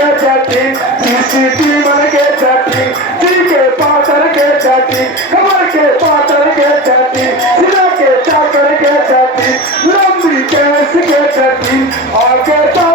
के चटी सीसीटी मन के चटी सी के पातर के चटी कमर के पातर के चटी सिरा के चाकर के चटी लंबी केस के चटी आगे तो